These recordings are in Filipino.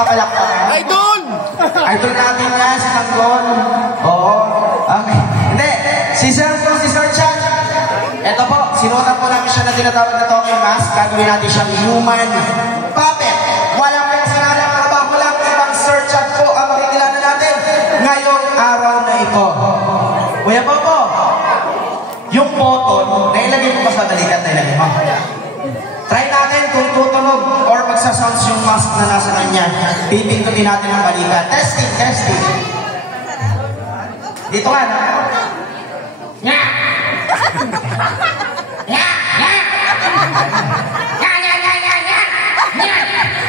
papalakpakan. Idol! Idol natin yan, si Tanggol. Oo. Okay. Hindi. Si Sir Chan. Ito po, sinuotan po namin siya na tinatawag na Tokyo Mask. Gagawin natin siyang human puppet. Walang personalan, trabaho lang. Ibang Sir Chan po ang makikilala natin ngayong araw na ito. Kuya Popo, yung button, nailagay mo ba sa balikat? Nailagay mo. Try natin kung tutunog or magsasounds yung mask na nasa kanya. Pipindutin natin ang balikat. Testing. Dito nga, no? Nya! Nya!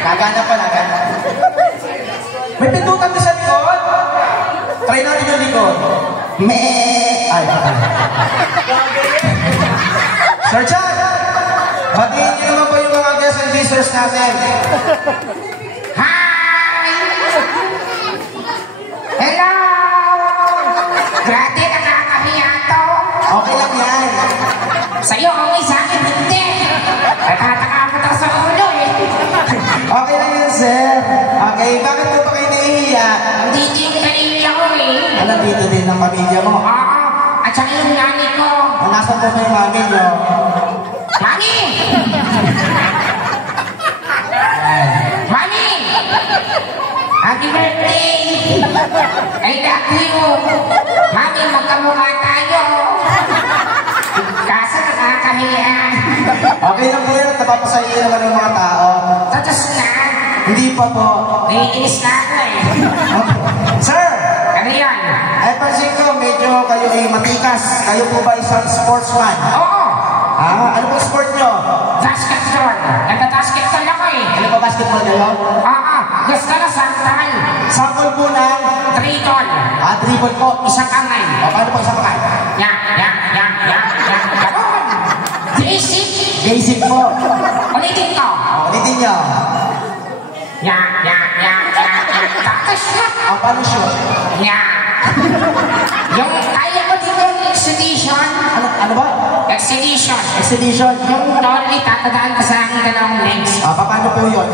Laganda pa. May pindutan din sa likod. Try natin yung likod. Ay. Sir Chan! Batiin niyo naman po yung mga guests and visitors natin. Hi! Hello! Grabe, nakakahiya to. Okay lang yan. Sa'yo, okay, sa akin, hindi. Natatakapot ako sa ulo eh. Okay lang yun, sir. Okay, bakit po pa kayo nahihiya? Hindi din kanina ko eh. Alam, dito din ng pamilya mo. Oo, at saka yung nanay ko. Nasaan po ba yung mami nyo? Mami! Mami! Happy birthday! I love you! Mami, magkamukha tayo! Kaso nakakahiya. Okay lang po yun, napapasayin naman ng mga tao. Tapos na. Hindi pa po. Naiinis na ako eh. Sir! Ano yan? Ay, pansin ko, medyo kayo ay matikas. Kayo po ba isang sportsman? Oo! Ano po sport nyo? Basketball. Nagbabasketball ako eh. Ano po basketball nyo? Oo. Gusto na saktan. Sample po ng... Triton. Dribble po. Isang kamay. Paano po isang kamay? Ya. Ganon. Basic. Basic po. Ulitin ko. Ulitin nyo. Ya. Tapos na. Paano shoot? Ya. Yung kaya ko din yung exhibition. Ano ba? Exhibition. Exhibition. Yung only tatadaan ka sa aking dalawang legs. Paano po yun?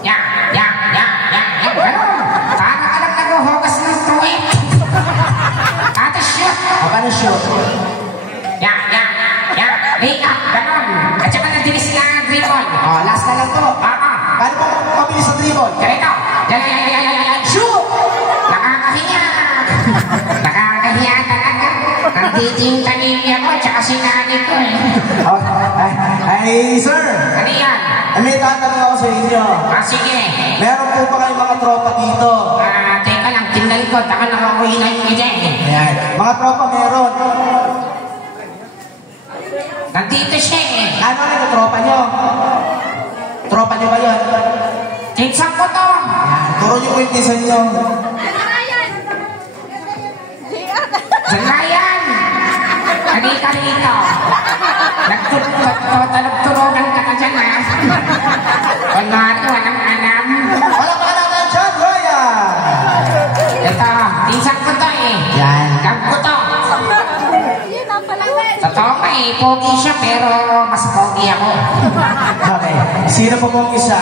Ya. Ganon. Para ka lang naghuhugas ng tuwid. Ate shoot. Paano shoot? Ya. Lay up. Ganon. At saka nadilis na dribble. Last na lang po. Paano po mabilis sa dribble? Ganito. Shoot! Nakakahiya. Nakakahiya talaga. Nandito yung kanilya ko at saka sinanay ko eh. Ay, sir. Ano yan? May tatanong ako sa inyo. Sige. Meron po ba kayong mga tropa dito? Teka lang, tingnan ko. Taka nakakuhin na yung ide. Ayan. Mga tropa meron. Nandito siya eh. Ano yung tropa nyo? Tropa nyo ba yun? Tinsan ko to. Turo nyo po yung tinsan nyo. Zalayan! Halika rito. Nagturugan ka dyan ha. Kunwari, walang alam. Wala pa natin dyan, Ryan! Ito, tinsan ko to eh. Yan. Gab ko to. Totoo ka eh, pogi siya pero mas pogi ako. Okay. Sino po mong isa?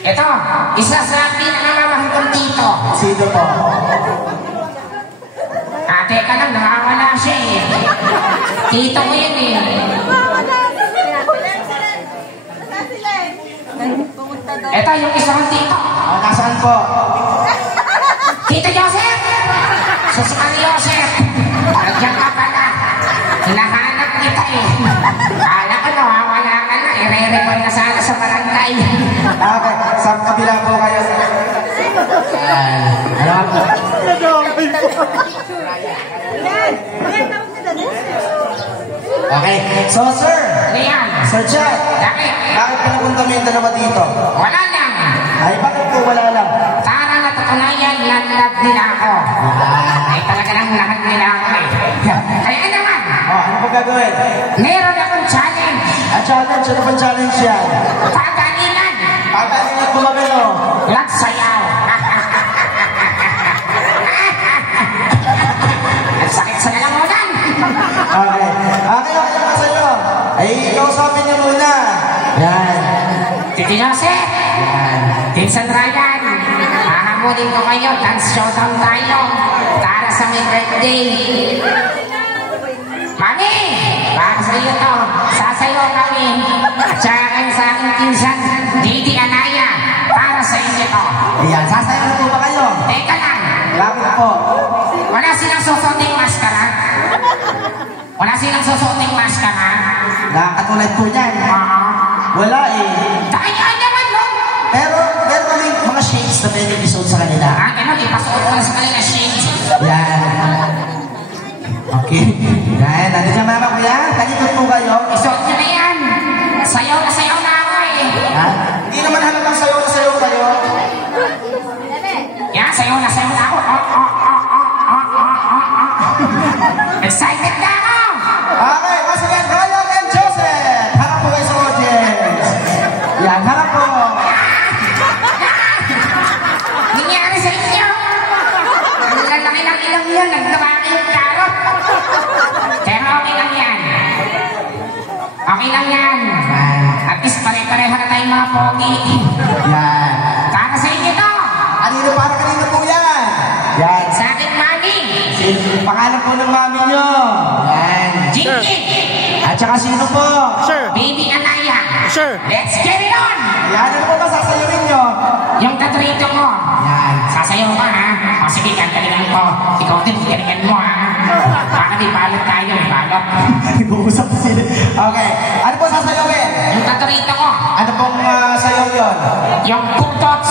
Ito, isa sa pinakamamahal kong tito. Sino po? Teka lang, nakawala siya eh. Tito ko yun eh. Ito, yung isa kong tito. Nasaan po? Tito Joseph! Susukan Joseph! Nandiyan ka pala. Hinahanap kita eh. Kala ko nawawala ka na. I-re-record na sana sa barangay. Okay. Sa kabila po kayo. Ano po? Okay. So, sir. Ano yan? Sir Chad. Bakit pinapunta mo yung dalawa dito? Wala lang. Ay, bakit po wala lang? Para natutunayan na love nila ako. Ay talaga lang lahat nila ako eh. Kaya naman. Ano po gagawin? Meron akong challenge. Challenge? Ano ba challenge yan? Pagalinan. Pagalinan po magano? Nagsayaw. Ang sakit sa lalamunan. Okay. Okay lang sa inyo. Ay, kausapin niyo muna. Yan. Titi Joseph. Pinsan Ryan, hahamulin ko kayo, dance showdown tayo para sa may birthday. Mami, para sa iyo to, sasayaw kami. At saka sa aking pinsan, Didi Anaya, para sa inyo to. Ayan, sasayaw na po ba kayo? Teka lang, Bakit po? wala silang susuting maskara? Wala silang susuting maskara? Nakakatulad po niyan. Wala eh. Takayaan naman, no? Pero kami mga shades na pwede isuot sa kanila. Ganun, ipasuot ko na sa kanila shades. Yan. Okay. Yan, nandun niya mama kuya. Talikod po kayo. Isuot nyo na yan. Sayaw na ako eh. Ha? Hindi naman halatang sayo na sayo kayo. Yan, sayaw na ako. Excited na ako! Okay, once again, Ryan and Joseph. Harap po kayo sa audience. Yan, harap po. Nangyari sa inyo. Ang lalaki ng ilang yun. Nagdabaki yung karot. Pero okay lang yan. Okay lang yan. At least pare-pareha na tayong mga pogi. Yan. Para sa inyo to. Para kanino po yan? Yan. Sa aking mami. Pangalan po ng mami nyo. Yan. Jinky. At saka sino po? Sure. Baby Anaya. Sure. Let's get it on. Yan, ano po ba sasayawin nyo? Yung tatrito mo. Yan. Sasayaw ka ha. O sige, kantalingan ko. Ikaw din, galingan mo ha. Para may balot tayo. Balot. Nag-uusap sila. Okay. Ano po sasayawin? Yung tatrito ko. Ano pong sayaw yun? Yung putots.